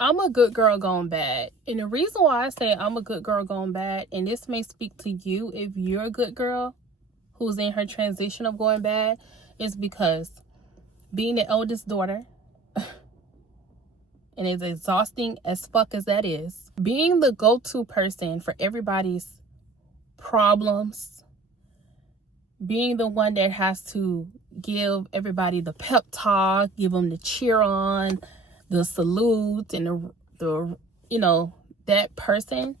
I'm a good girl gone bad. And the reason why I say I'm a good girl gone bad, and this may speak to you if you're a good girl who's in her transition of going bad, is because being the eldest daughter, and as exhausting as fuck as that is, being the go-to person for everybody's problems, being the one that has to give everybody the pep talk, give them the cheer on, the salute, and the that person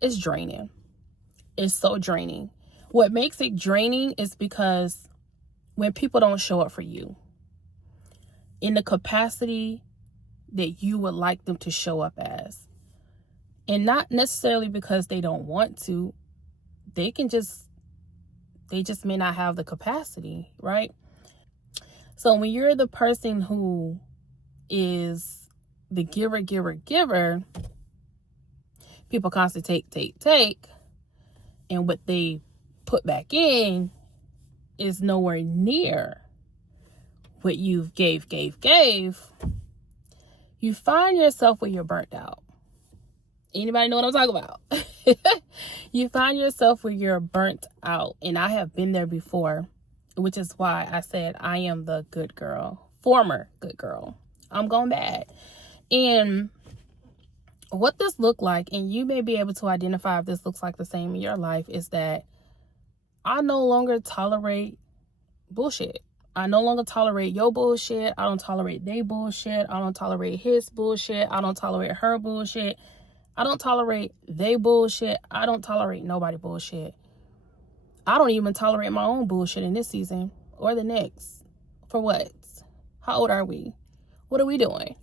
is draining. It's so draining. What makes it draining is because when people don't show up for you in the capacity that you would like them to show up as, and not necessarily because they don't want to, they just may not have the capacity, right? So when you're the person who is the giver, people constantly take, and what they put back in is nowhere near what you've gave, you find yourself where you're burnt out. Anybody know what I'm talking about? You find yourself where you're burnt out. And I have been there before, which is why I said I am the good girl, former good girl. I'm going bad. And what this looked like, and you may be able to identify if this looks like the same in your life, is that I no longer tolerate bullshit. I no longer tolerate your bullshit. I don't tolerate their bullshit. I don't tolerate his bullshit. I don't tolerate her bullshit. I don't tolerate they bullshit. I don't tolerate nobody bullshit. I don't even tolerate my own bullshit in this season or the next. For what? How old are we? What are we doing?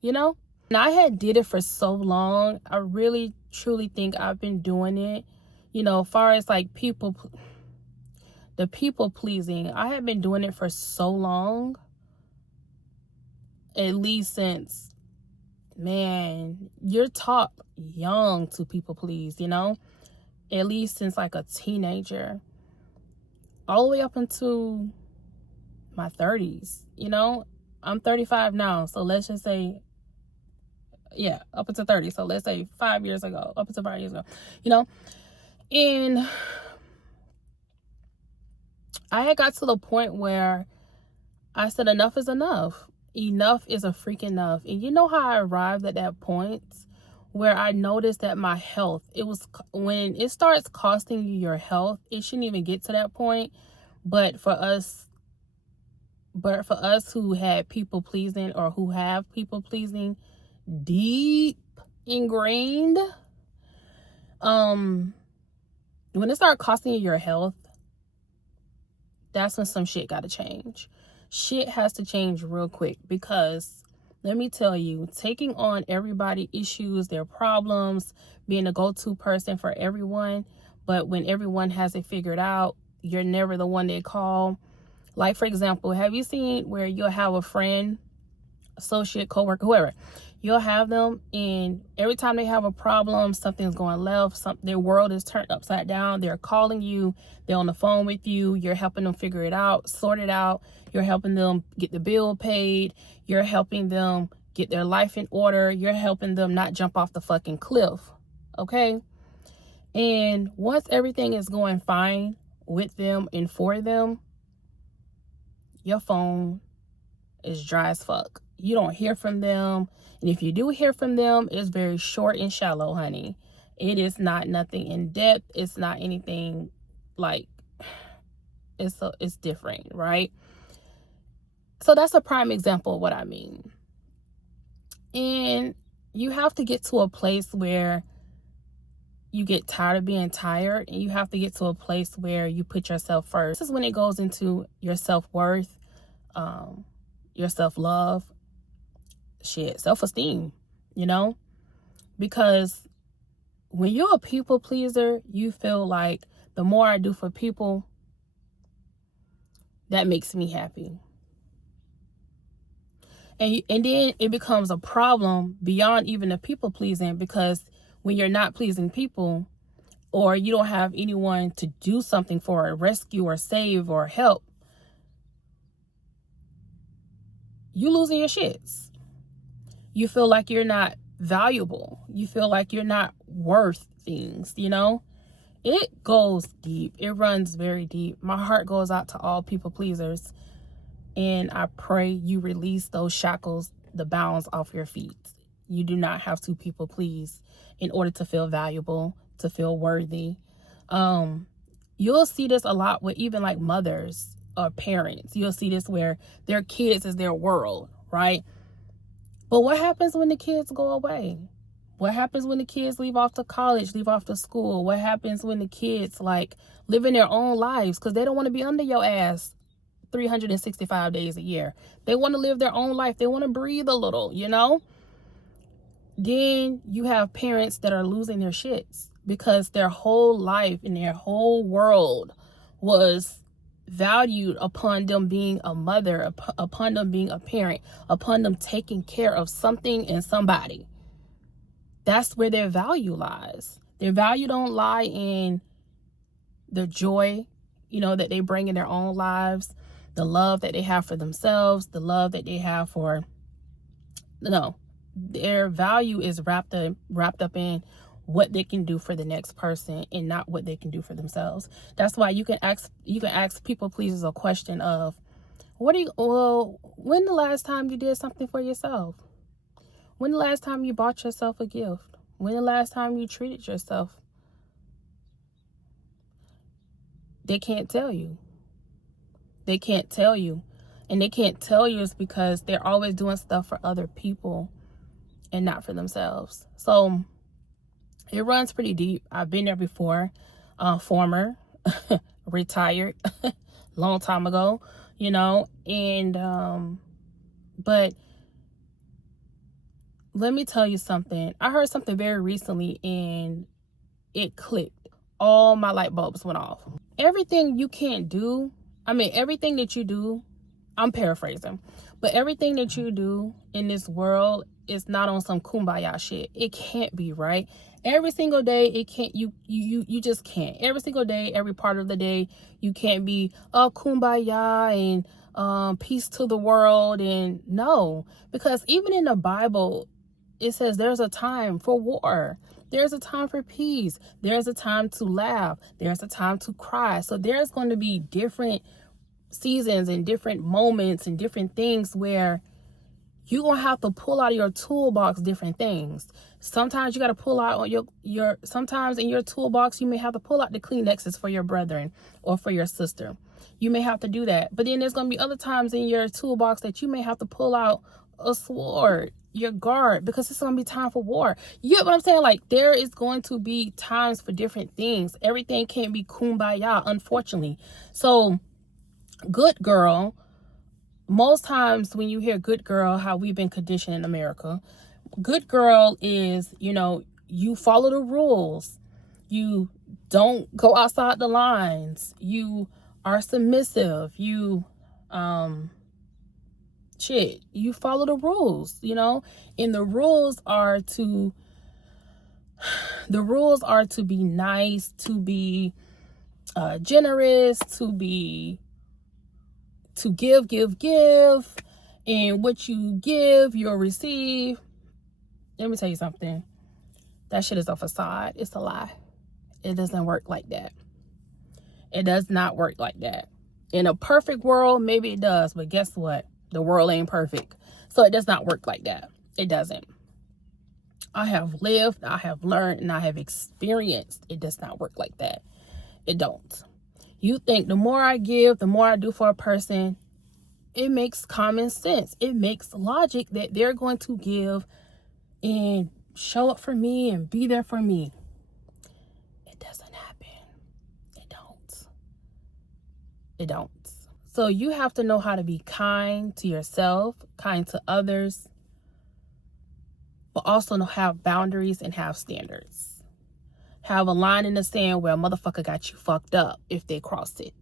You know? And I had did it for so long. I really, truly think I've been doing it. As far as like the people pleasing, I have been doing it for so long. At least since, man, you're taught young to people please, at least since like a teenager, all the way up into my 30s. I'm 35 now, so let's just say, yeah, up until 30. So let's say 5 years ago, up until 5 years ago, and I had got to the point where I said enough is enough. Enough is a freaking enough. And you know how I arrived at that point where I noticed that my health, when it starts costing you your health, it shouldn't even get to that point. But for us who had people pleasing, or who have people pleasing deep ingrained, when it starts costing you your health, that's when some shit got to change. Shit has to change real quick, because let me tell you, taking on everybody's issues, their problems, being a go-to person for everyone, but when everyone has it figured out, you're never the one they call. Like, for example, have you seen where you'll have a friend, associate, coworker, whoever, you'll have them, and every time they have a problem, something's going left, their world is turned upside down, they're calling you, they're on the phone with you, you're helping them figure it out, sort it out, you're helping them get the bill paid, you're helping them get their life in order, you're helping them not jump off the fucking cliff, okay? And once everything is going fine with them and for them, your phone is dry as fuck. You don't hear from them. And if you do hear from them, it's very short and shallow, honey. It is not nothing in depth. It's not anything like, it's different, right? So that's a prime example of what I mean. And you have to get to a place where you get tired of being tired, and you have to get to a place where you put yourself first. This is when it goes into your self-worth, your self-love, self-esteem, because when you're a people pleaser, you feel like the more I do for people, that makes me happy. And then it becomes a problem beyond even the people pleasing, because when you're not pleasing people, or you don't have anyone to do something for, or rescue or save or help, you losing your shits. You feel like you're not valuable. You feel like you're not worth things, you know? It goes deep. It runs very deep. My heart goes out to all people pleasers. And I pray you release those shackles, the bounds off your feet. You do not have to people please in order to feel valuable, to feel worthy. You'll see this a lot with even like mothers or parents. You'll see this where their kids is their world, right? But what happens when the kids go away? What happens when the kids leave off to college, leave off to school? What happens when the kids like living their own lives because they don't want to be under your ass 365 days a year? They want to live their own life. They want to breathe a little, you know? Then you have parents that are losing their shits because their whole life and their whole world was valued upon them being a mother, upon them being a parent, upon them taking care of something and somebody. That's where their value lies. Their value don't lie in the joy, you know, that they bring in their own lives, the love that they have for themselves, the love that they have for, no, their value is wrapped up in what they can do for the next person and not what they can do for themselves. That's why you can ask people pleasers a question of, when the last time you did something for yourself? When the last time you bought yourself a gift? When the last time you treated yourself? They can't tell you. They can't tell you. And they can't tell you is because they're always doing stuff for other people and not for themselves. So it runs pretty deep. I've been there before. Former, retired, long time ago, you know. And but let me tell you something. I heard something very recently and it clicked. All my light bulbs went off. Everything you can't do, everything that you do, I'm paraphrasing, but everything that you do in this world is not on some kumbaya shit. It can't be, right? Every single day, it can't, you just can't. Every single day, every part of the day, you can't be kumbaya and peace to the world. And no, because even in the Bible, it says there's a time for war. There's a time for peace. There's a time to laugh. There's a time to cry. So there's going to be different seasons and different moments and different things where you're going to have to pull out of your toolbox different things. Sometimes you got to pull out on sometimes in your toolbox, you may have to pull out the Kleenexes for your brethren or for your sister. You may have to do that. But then there's going to be other times in your toolbox that you may have to pull out a sword, your guard, because it's going to be time for war. You get what I'm saying? Like, there is going to be times for different things. Everything can't be kumbaya, unfortunately. So, good girl, most times when you hear good girl, how we've been conditioned in America, good girl is, you know, you follow the rules. You don't go outside the lines. You are submissive. You, you follow the rules, you know, and the rules are to be nice, to be generous, to give, and what you give, you'll receive. Let me tell you something. That shit is a facade. It's a lie. It doesn't work like that. It does not work like that. In a perfect world, maybe it does, but guess what? The world ain't perfect. So it does not work like that. It doesn't. I have lived, I have learned, and I have experienced. It does not work like that. It don't. You think the more I give, the more I do for a person, it makes common sense. It makes logic that they're going to give and show up for me and be there for me. It doesn't happen. It don't. It don't. So you have to know how to be kind to yourself, kind to others, but also have boundaries and have standards. Have a line in the sand where a motherfucker got you fucked up if they cross it.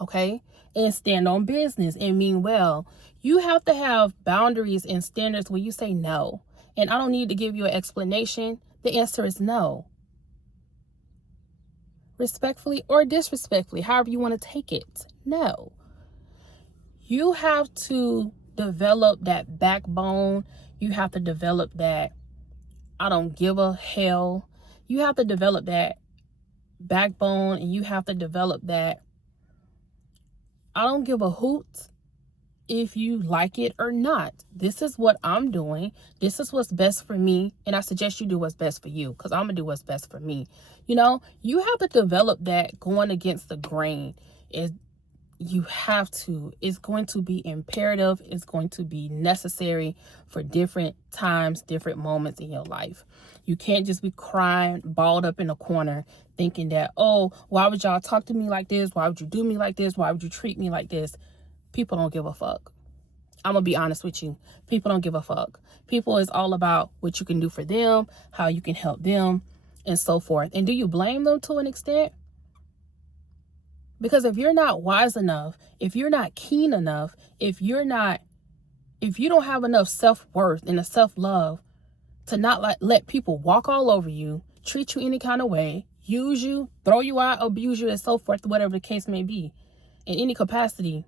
Okay? And stand on business and mean well. You have to have boundaries and standards where you say no. And I don't need to give you an explanation. The answer is no. Respectfully or disrespectfully, however you want to take it. No. You have to develop that backbone. You have to develop that I don't give a hell. You have to develop that backbone, and you have to develop that I don't give a hoot if you like it or not. This is what I'm doing. This is what's best for me. And I suggest you do what's best for you, because I'm going to do what's best for me. You know, you have to develop that going against the grain. You have to. It's going to be imperative. It's going to be necessary for different times, different moments in your life. You can't just be crying, balled up in a corner, thinking that, oh, why would y'all talk to me like this? Why would you do me like this? Why would you treat me like this? People don't give a fuck. I'm going to be honest with you. People don't give a fuck. People is all about what you can do for them, how you can help them, and so forth. And do you blame them to an extent? Because if you're not wise enough, if you're not keen enough, if you don't have enough self-worth and a self-love to not let people walk all over you, treat you any kind of way, use you, throw you out, abuse you, and so forth, whatever the case may be, in any capacity,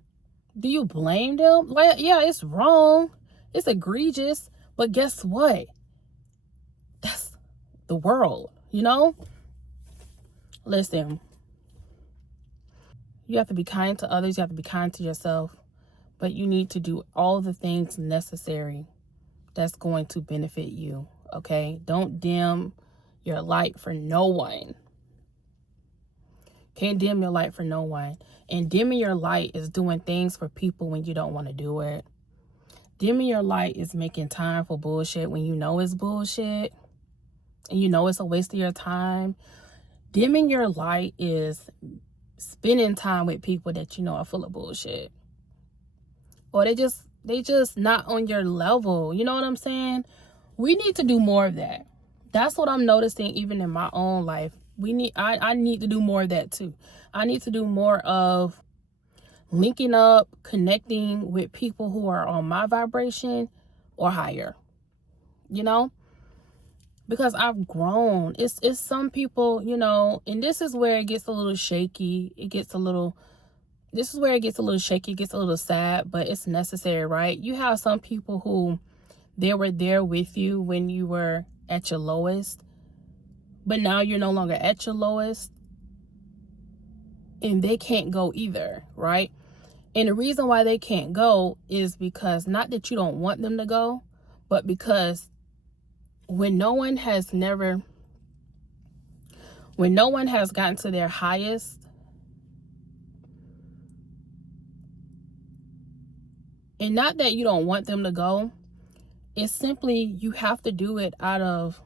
do you blame them? Like, yeah, it's wrong. It's egregious. But guess what? That's the world, you know? Listen, you have to be kind to others. You have to be kind to yourself. But you need to do all the things necessary that's going to benefit you, okay? Don't dim your light for no one. Can't dim your light for no one. And dimming your light is doing things for people when you don't want to do it. Dimming your light is making time for bullshit when you know it's bullshit and you know it's a waste of your time. Dimming your light is spending time with people that you know are full of bullshit. Or they just not on your level. You know what I'm saying? We need to do more of that. That's what I'm noticing even in my own life. I need to do more of that too. I need to do more of linking up, connecting with people who are on my vibration or higher. You know? Because I've grown. It's some people, you know, and this is where it gets a little shaky. This is where it gets a little shaky, it gets a little sad, but it's necessary, right? You have some people who they were there with you when you were at your lowest, but now you're no longer at your lowest, and they can't go either, right? And the reason why they can't go is because not that you don't want them to go, but because when no one has gotten to their highest, and not that you don't want them to go, it's simply you have to do it out of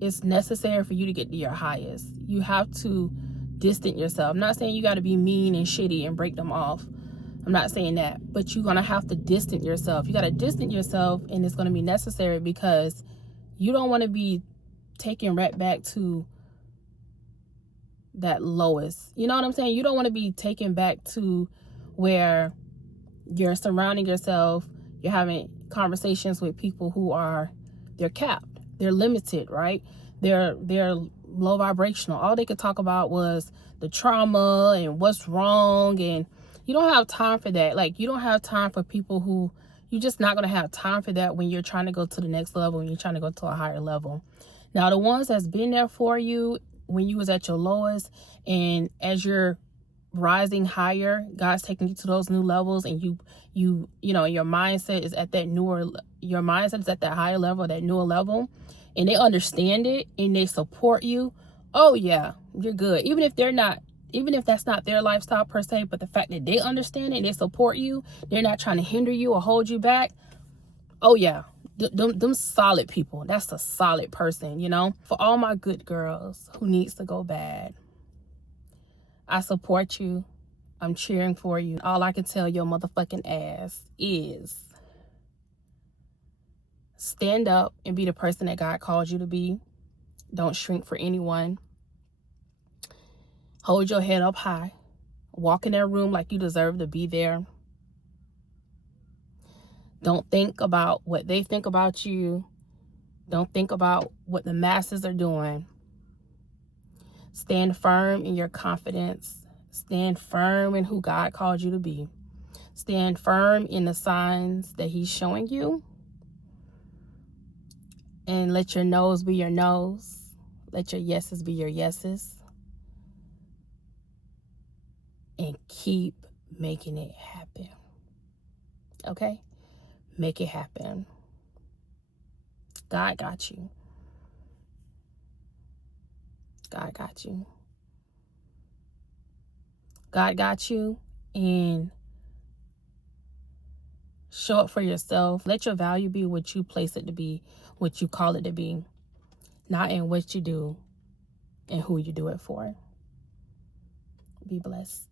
it's necessary for you to get to your highest. You have to distance yourself. I'm not saying you got to be mean and shitty and break them off. I'm not saying that, but you're going to have to distance yourself. You got to distance yourself, and it's going to be necessary because you don't want to be taken right back to that lowest. You know what I'm saying? You don't want to be taken back to where you're surrounding yourself, you're having conversations with people who they're capped, they're limited, right? They're low vibrational. All they could talk about was the trauma and what's wrong, and you don't have time for that. Like, you don't have time for people who, you're just not going to have time for that when you're trying to go to the next level, when you're trying to go to a higher level. Now, the ones that's been there for you when you was at your lowest, and as you're rising higher, God's taking you to those new levels, and you know, your mindset is at that higher level, that newer level, and they understand it and they support you. Oh yeah, you're good. Even if that's not their lifestyle per se, but the fact that they understand it and they support you, they're not trying to hinder you or hold you back. Oh yeah, them solid people. That's a solid person, you know. For all my good girls who needs to go bad, I support you. I'm cheering for you. All I can tell your motherfucking ass is stand up and be the person that God called you to be. Don't shrink for anyone. Hold your head up high. Walk in that room like you deserve to be there. Don't think about what they think about you. Don't think about what the masses are doing. Stand firm in your confidence. Stand firm in who God called you to be. Stand firm in the signs that he's showing you. And let your no's be your no's. Let your yeses be your yeses. And keep making it happen. Okay? Make it happen. God got you. God got you. God got you. And show up for yourself. Let your value be what you place it to be, what you call it to be, not in what you do and who you do it for. Be blessed.